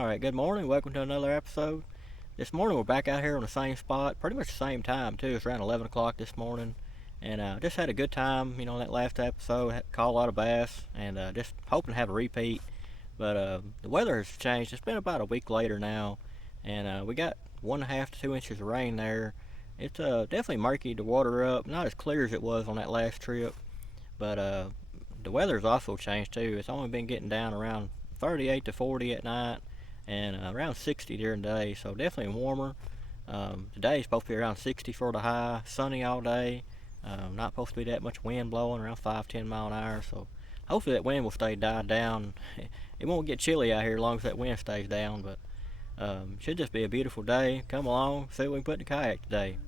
Alright, good morning. Welcome to another episode. This morning we're back out here on the same spot, pretty much the same time too. It's around 11 o'clock this morning. And just had a good time, that last episode. Caught a lot of bass and just hoping to have a repeat. But the weather has changed. It's been about a week later now. And we got 1.5 to 2 inches of rain there. It's definitely murky to water up. Not as clear as it was on that last trip. But the weather's also changed too. It's only been getting down around 38 to 40 at night and around 60 during the day, so definitely warmer. Today is supposed to be around 60 for the high, sunny all day. Not supposed to be that much wind blowing, around 5-10 mile an hour, so hopefully that wind will stay died down. It won't get chilly out here as long as that wind stays down, but should just be a beautiful day. Come along, see what we can put in the kayak today.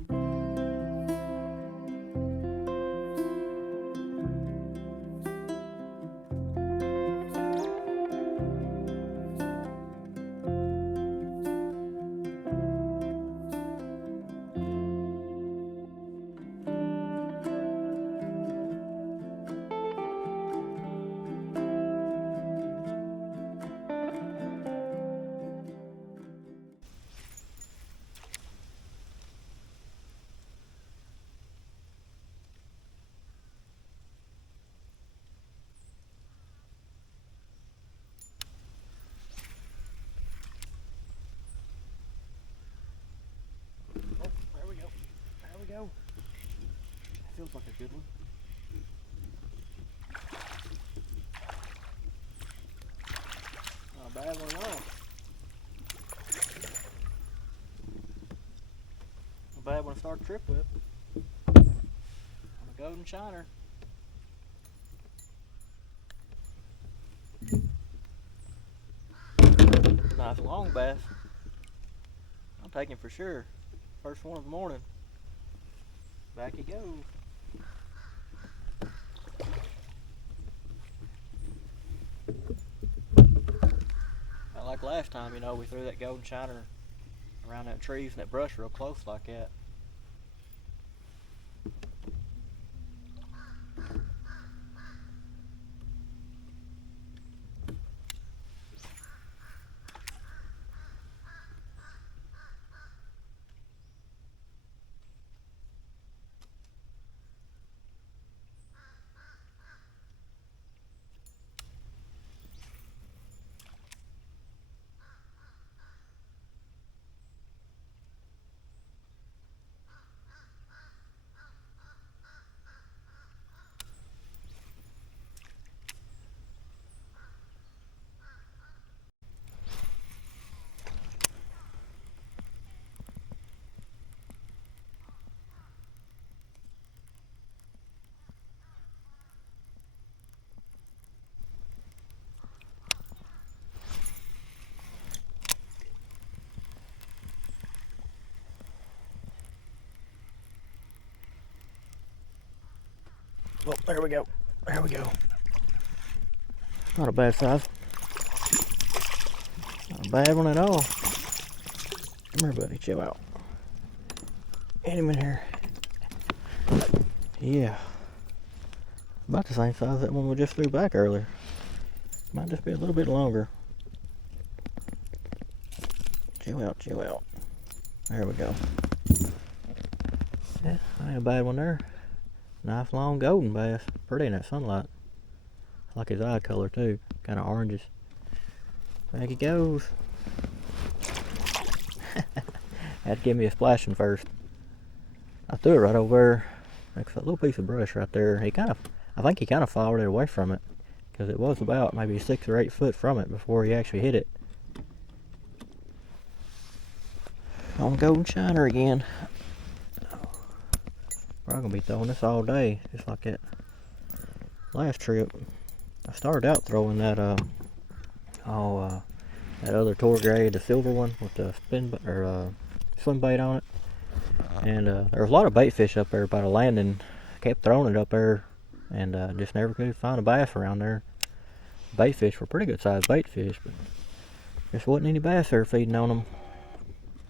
Go. That feels like a good one. Not a bad one at all. Not a bad one to start the trip with. On a golden shiner. Nice long bass. I'll take him for sure. First one of the morning. Back he goes. Not like last time, we threw that golden shiner around that trees and that brush real close like that. Well, there we go. There we go. Not a bad size. Not a bad one at all. Come here, buddy. Chill out. Get him in here. Yeah. About the same size as that one we just threw back earlier. Might just be a little bit longer. Chill out, chill out. There we go. Yeah, ain't a bad one there. Nice long golden bass. Pretty in that sunlight. I like his eye color too. Kind of oranges. Back he goes. Had to give me a splashing first. I threw it right over there. Next to that little piece of brush right there. I think he kind of followed it away from it. Because it was about maybe 6 or 8 foot from it before he actually hit it. On golden shiner again. Probably gonna be throwing this all day, just like that last trip. I started out throwing that that other tour grade, the silver one with the swim bait on it. And there was a lot of bait fish up there by the landing. I kept throwing it up there, and just never could find a bass around there. Bait fish were pretty good sized bait fish, but just wasn't any bass there feeding on them.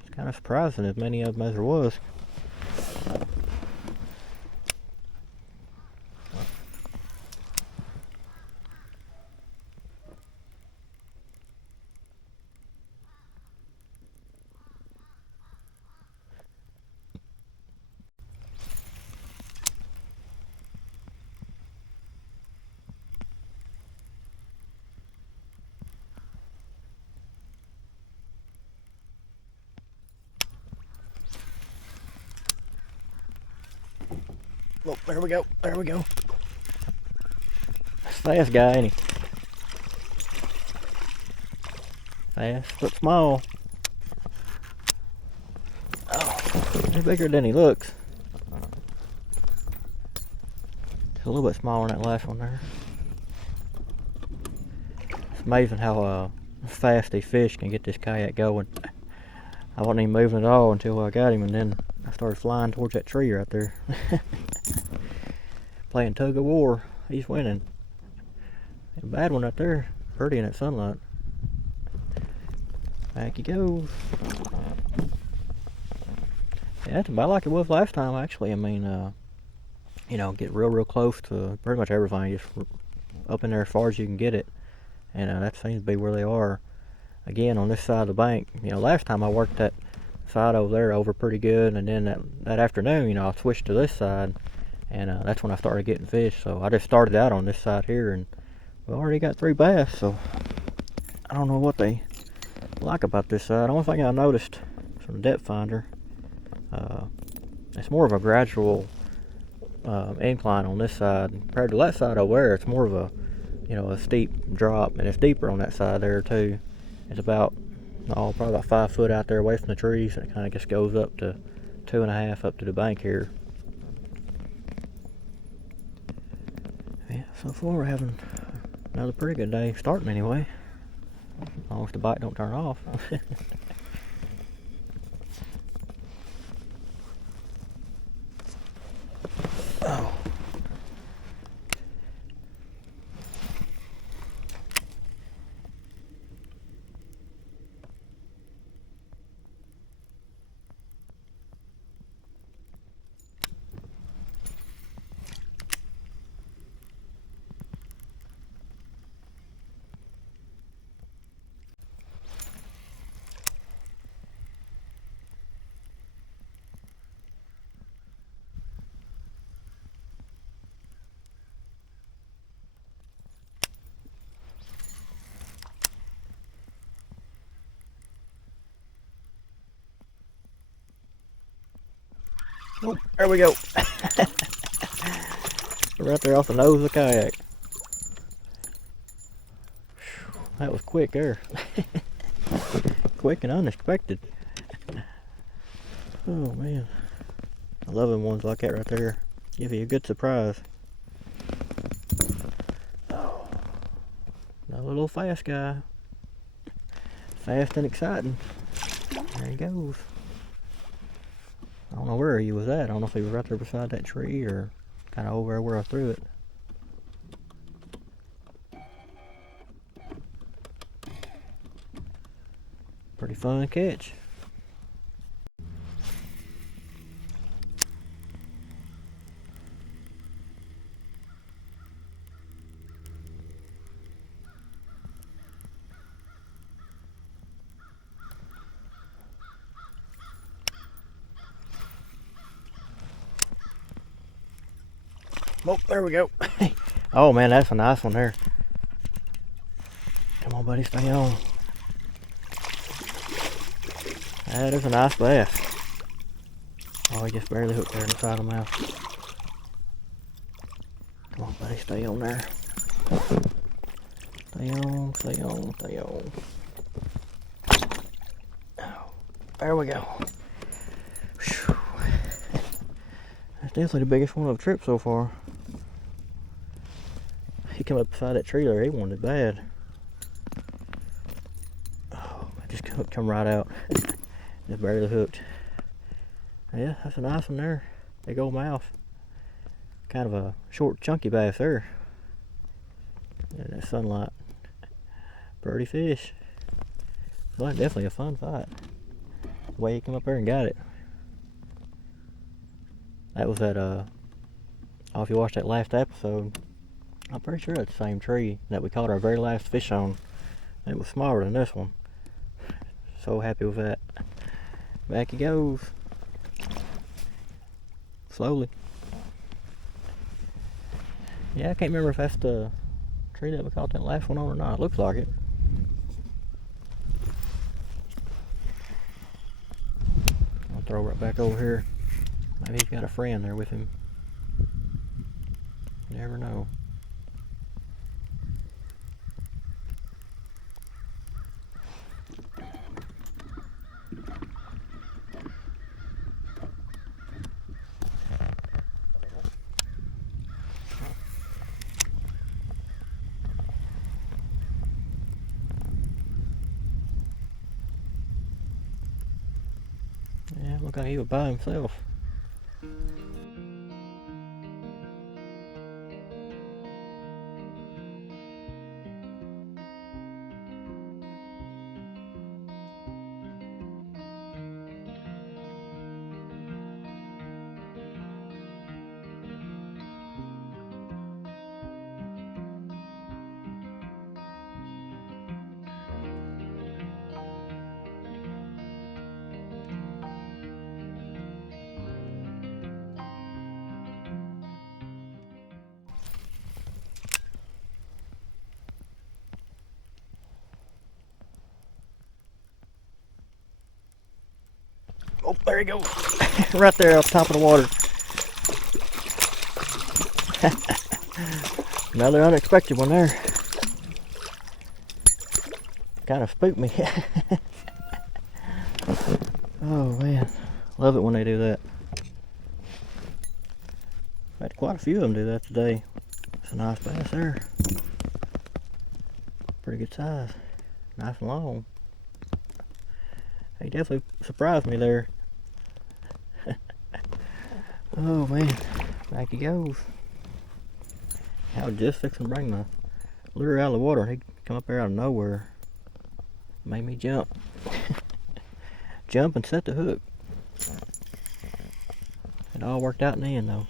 It's kind of surprising as many of them as there was. Oh, there we go. There we go. That's a fast guy, ain't he? Fast but small. Oh, he's bigger than he looks. It's a little bit smaller than that last one there. It's amazing how fast these fish can get this kayak going. I wasn't even moving at all until I got him, and then I started flying towards that tree right there. Playing tug of war. He's winning. A bad one right there. Pretty in that sunlight. Back he goes. Yeah, it's about like it was last time, actually. I mean, you know, get real close to pretty much everything. Just up in there as far as you can get it. And that seems to be where they are. Again, on this side of the bank. You know, last time I worked that side over there over pretty good. And then that afternoon, you know, I switched to this side. And that's when I started getting fish. So I just started out on this side here. And we already got 3 bass. So I don't know what they like about this side. The only thing I noticed from the depth finder, it's more of a gradual incline on this side compared to that side over there. It's more of a, you know, a steep drop, and it's deeper on that side there too. It's about probably about 5 foot out there away from the trees, and it kind of just goes up to 2.5 up to the bank here. Yeah, so far we're having another pretty good day starting anyway. As long as the bite don't turn off. Oh. Oh, there we go. Right there off the nose of the kayak. That was quick there. Quick and unexpected. Oh man. I love them ones like that right there. Give you a good surprise. Oh, another little fast guy. Fast and exciting. There he goes. I don't know where he was at. I don't know if he was right there beside that tree or kind of over where I threw it. Pretty fun catch. Oh, there we go. Oh man, that's a nice one there. Come on, buddy, stay on. That is a nice bass. Oh, he just barely hooked there in the side of the mouth. Come on, buddy, stay on there. Stay on, stay on, stay on. Oh, there we go. Whew. That's definitely the biggest one of the trip so far. He came up beside that tree there. He wanted it bad. Oh, I just come right out. Just barely hooked. Yeah, that's a nice one there. Big old mouth. Kind of a short, chunky bass there. Yeah, that sunlight. Pretty fish. So that's definitely a fun fight. The way he came up there and got it. That was at oh, if you watched that last episode, I'm pretty sure that's the same tree that we caught our very last fish on. It was smaller than this one. So happy with that. Back he goes. Slowly. Yeah, I can't remember if that's the tree that we caught that last one on or not. It looks like it. I'll throw right back over here. Maybe he's got a friend there with him. never know. Yeah, look like he was by himself. Oh, there he goes. Right there off the top of the water. Another unexpected one there. Kind of spooked me. Oh man, love it when they do that. Had quite a few of them do that today. It's a nice bass there. Pretty good size. Nice and long. He definitely surprised me there. Oh man, back he goes. I was just fixing to bring the lure out of the water and he'd come up there out of nowhere. Made me jump. Jump and set the hook. It all worked out in the end though.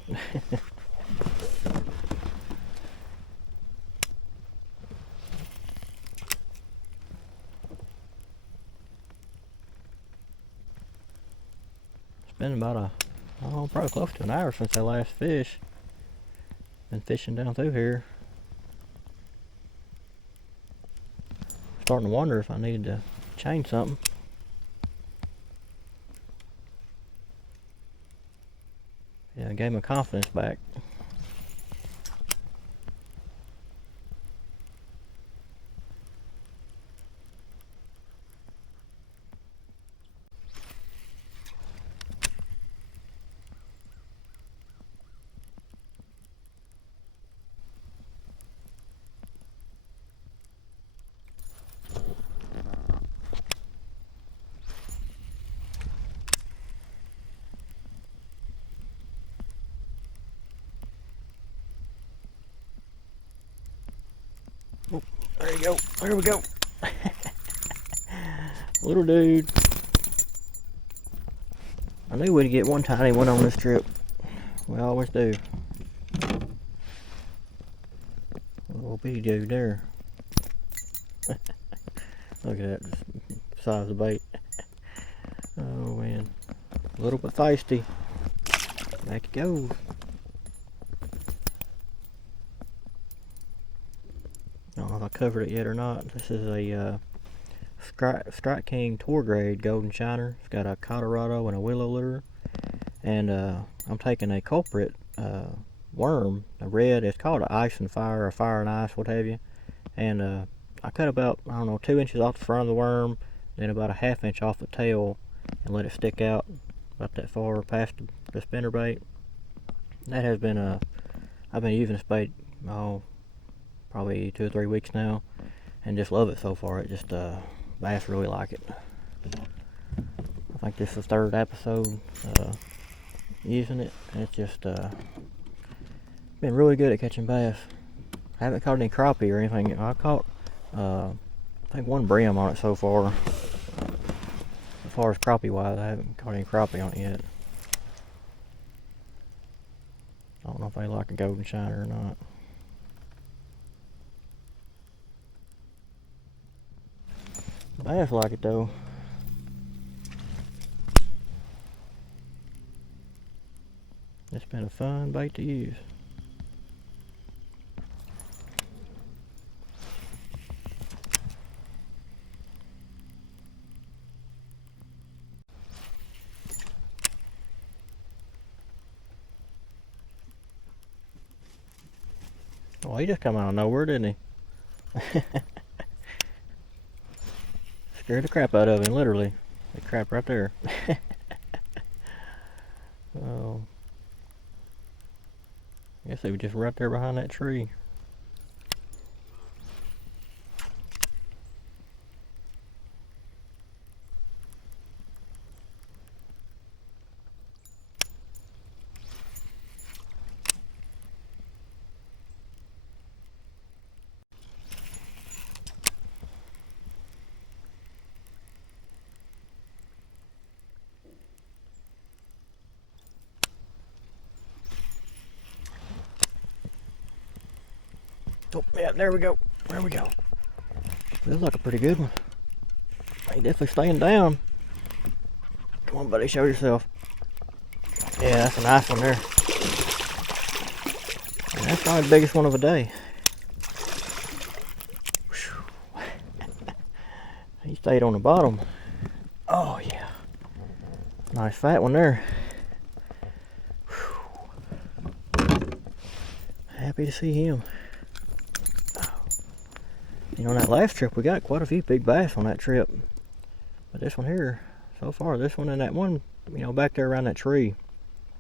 It's been about probably close to an hour since I last fished. Been fishing down through here. Starting to wonder if I needed to change something. Yeah, it gave my confidence back. Oh, there you go. There we go. Little dude. I knew we'd get one tiny one on this trip. We always do. Little bitty dude there. Look at that size of bait. Oh man. A little bit feisty. Back it goes. I don't know if I covered it yet or not. This is a Strike King Tour Grade Golden Shiner. It's got a Colorado and a willow lure. And I'm taking a Culprit worm, a red. It's called an ice and fire, or fire and ice, what have you. And I cut about, I don't know, 2 inches off the front of the worm, then about a ½ inch off the tail, and let it stick out about that far past the spinnerbait. That has been I've been using this bait probably 2 or 3 weeks now, and just love it so far. It just bass really like it. I think this is the 3rd episode using it, and it's just been really good at catching bass. I haven't caught any crappie or anything. I caught I think 1 brim on it so far. As far as crappie wise, I haven't caught any crappie on it yet. I don't know if they like a golden shiner or not. Bass like it though. It's been a fun bait to use. Oh, he just come out of nowhere, didn't he? Scared the crap out of him, literally. That crap right there. Oh. I guess he was just right there behind that tree. Oh, yeah, there we go. There we go. Feels like a pretty good one. He definitely staying down. Come on, buddy, show yourself. Yeah, that's a nice one there. And that's probably the biggest one of the day. He stayed on the bottom. Oh, yeah. Nice fat one there. Happy to see him. You know, on that last trip, we got quite a few big bass on that trip. But this one here, so far, this one and that one, you know, back there around that tree,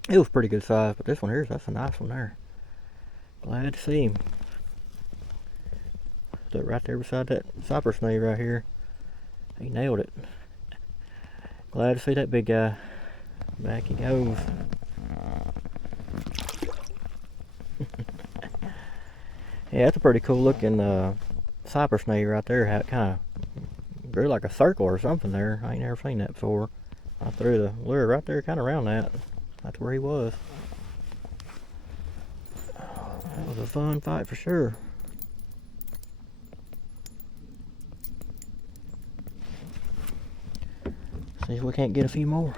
it was pretty good size. But this one here, that's a nice one there. Glad to see him. Stood right there beside that cypress snake right here. He nailed it. Glad to see that big guy. Back he goes. Yeah, that's a pretty cool looking cypress snake right there. How it kind of grew like a circle or something there. I ain't never seen that before. I threw the lure right there kind of around that. That's where he was. That was a fun fight for sure. See if we can't get a few more.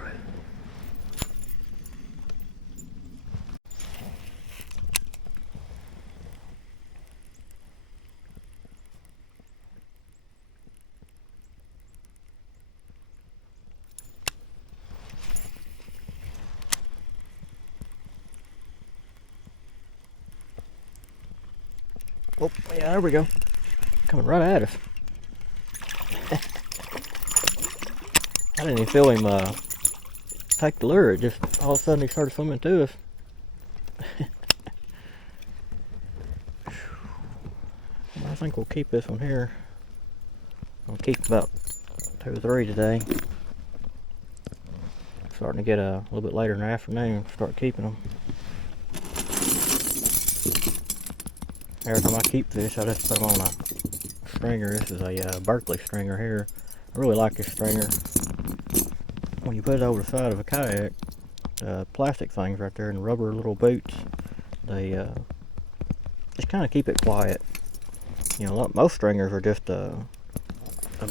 Oh, yeah, there we go. Coming right at us. I didn't even feel him take the lure. It just all of a sudden he started swimming to us. I think we'll keep this one here. I'll keep about 2 or 3 today. Starting to get a little bit later in the afternoon. Start keeping them. Every time I keep fish, I just put them on a stringer. This is a Berkeley stringer here. I really like this stringer. When you put it over the side of a kayak, plastic things right there and rubber little boots, they just kind of keep it quiet. You know, most stringers are just a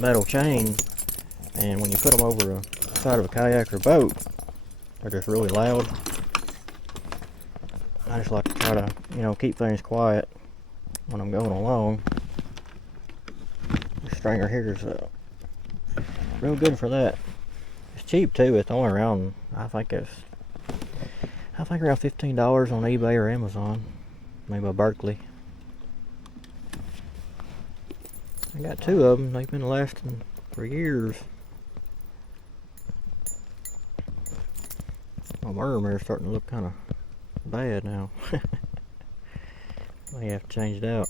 metal chain, and when you put them over the side of a kayak or boat, they're just really loud. I just like to try to, you know, keep things quiet when I'm going along. This stringer here is real good for that. It's cheap too. It's only around, I think around $15 on eBay or Amazon, made by Berkeley. I got 2 of them. They've been lasting for years. My worm here is starting to look kind of bad now. May have to change it out.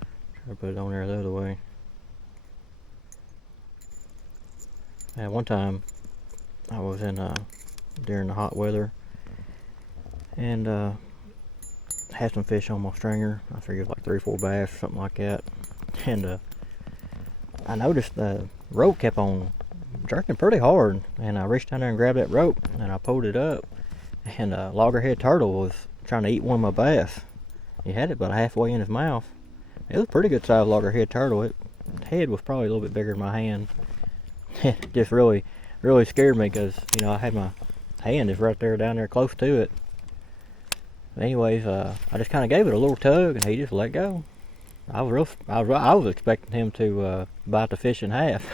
Try to put it on there the other way. Yeah, one time I was in during the hot weather and had some fish on my stringer. I figured it was like 3 or 4 bass or something like that. And I noticed the rope kept on jerking pretty hard, and I reached down there and grabbed that rope and I pulled it up, and a loggerhead turtle was trying to eat one of my bass. He had it about halfway in his mouth. It was a pretty good sized loggerhead turtle. Its head was probably a little bit bigger than my hand. It just really scared me because, you know, I had my hand is right there down there close to it. Anyways, I just kind of gave it a little tug and he just let go. I was expecting him to bite the fish in half.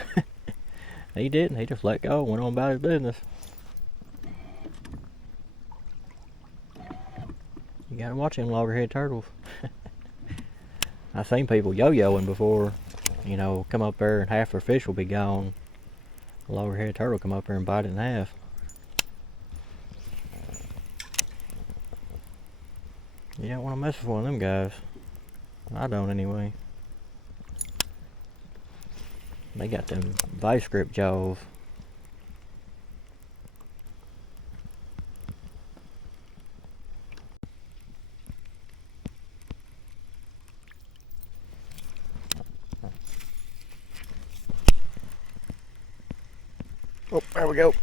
He didn't. He just let go and went on about his business. You gotta watch them loggerhead turtles. I've seen people yo-yoing before, you know, come up there and half their fish will be gone. A loggerhead turtle come up there and bite it in half. You don't want to mess with one of them guys. I don't anyway. They got them vice grip jaws. Oh, there we go.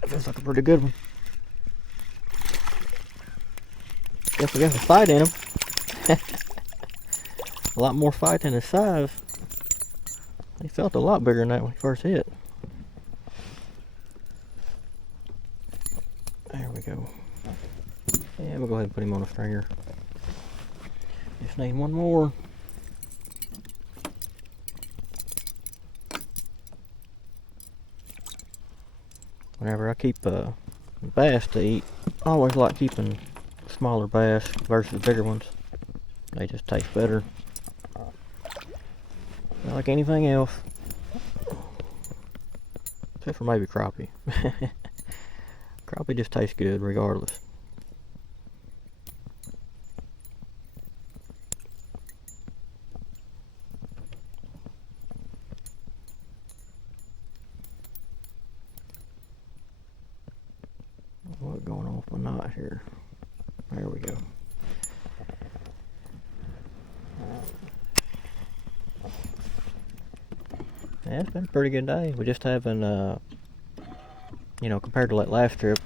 That feels like a pretty good one. Guess we got some fight in him. A lot more fight than his size. He felt a lot bigger than that when he first hit. There we go. Yeah, we'll go ahead and put him on a stringer. Just need one more. Whenever I keep bass to eat, I always like keeping smaller bass versus bigger ones. They just taste better. Not like anything else. Except for maybe crappie. Crappie just tastes good regardless. What's going on with my knot here? There we go. Yeah, it's been a pretty good day. We just haven't, you know, compared to that last trip,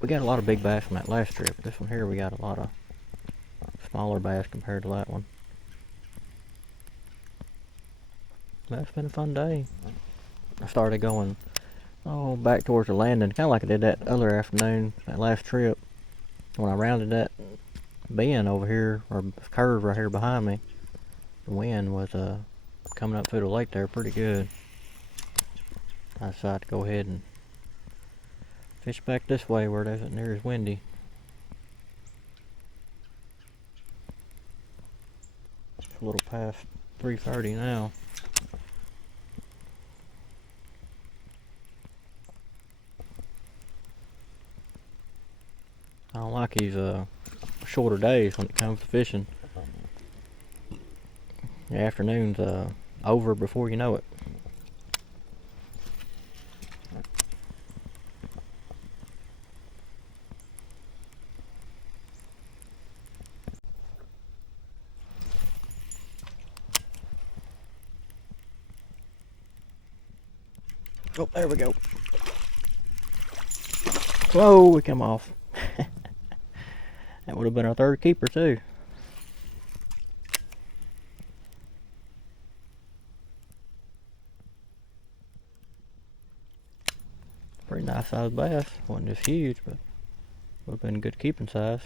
we got a lot of big bass from that last trip. This one here, we got a lot of smaller bass compared to that one. But it's been a fun day. I started going, back towards the landing, kind of like I did that other afternoon, that last trip. When I rounded that bend over here, or curve right here behind me, the wind was coming up through the lake there pretty good. I decided to go ahead and fish back this way where it isn't near as windy. It's a little past 3:30 now. I don't like these shorter days when it comes to fishing. The afternoon's over before you know it. Oh, there we go. Whoa, we come off. That would have been our third keeper too. Pretty nice sized bass. Wasn't just huge, but would have been a good keeping size.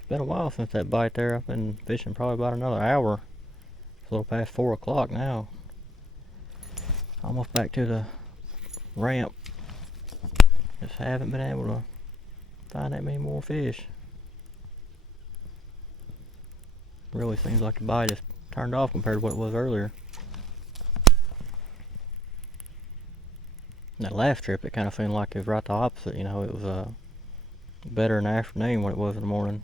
It's been a while since that bite there. I've been fishing probably about another hour. It's a little past 4 o'clock now. Almost back to the ramp. Just haven't been able to find that many more fish. Really seems like the bite is turned off compared to what it was earlier. That last trip, it kind of seemed like it was right the opposite. You know, it was better in the afternoon than it was in the morning.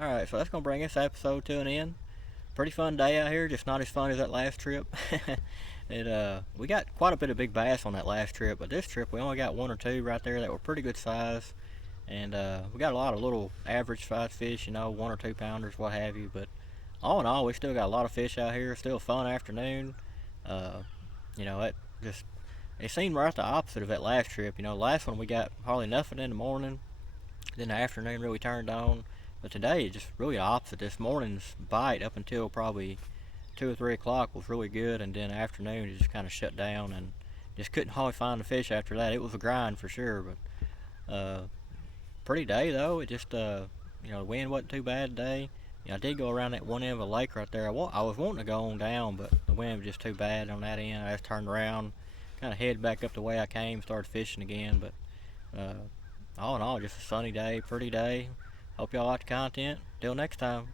Alright, so that's going to bring this episode to an end. Pretty fun day out here, just not as fun as that last trip. We got quite a bit of big bass on that last trip, but this trip we only got one or two right there that were pretty good size. And we got a lot of little average size fish, you know, 1 or 2 pounders, what have you. But all in all, we still got a lot of fish out here. Still a fun afternoon. You know, it seemed right the opposite of that last trip. You know, last one we got hardly nothing in the morning. Then the afternoon really turned on. But today it's just really opposite. This morning's bite up until probably 2 or 3 o'clock was really good, and then afternoon it just kind of shut down and just couldn't hardly find the fish after that. It was a grind for sure, but pretty day though. It just the wind wasn't too bad today. I did go around that one end of the lake right there. I was wanting to go on down, but the wind was just too bad on that end. I just turned around, kind of headed back up the way I came, started fishing again. But all in all, just a sunny day, pretty day. Hope y'all like the content. Till next time.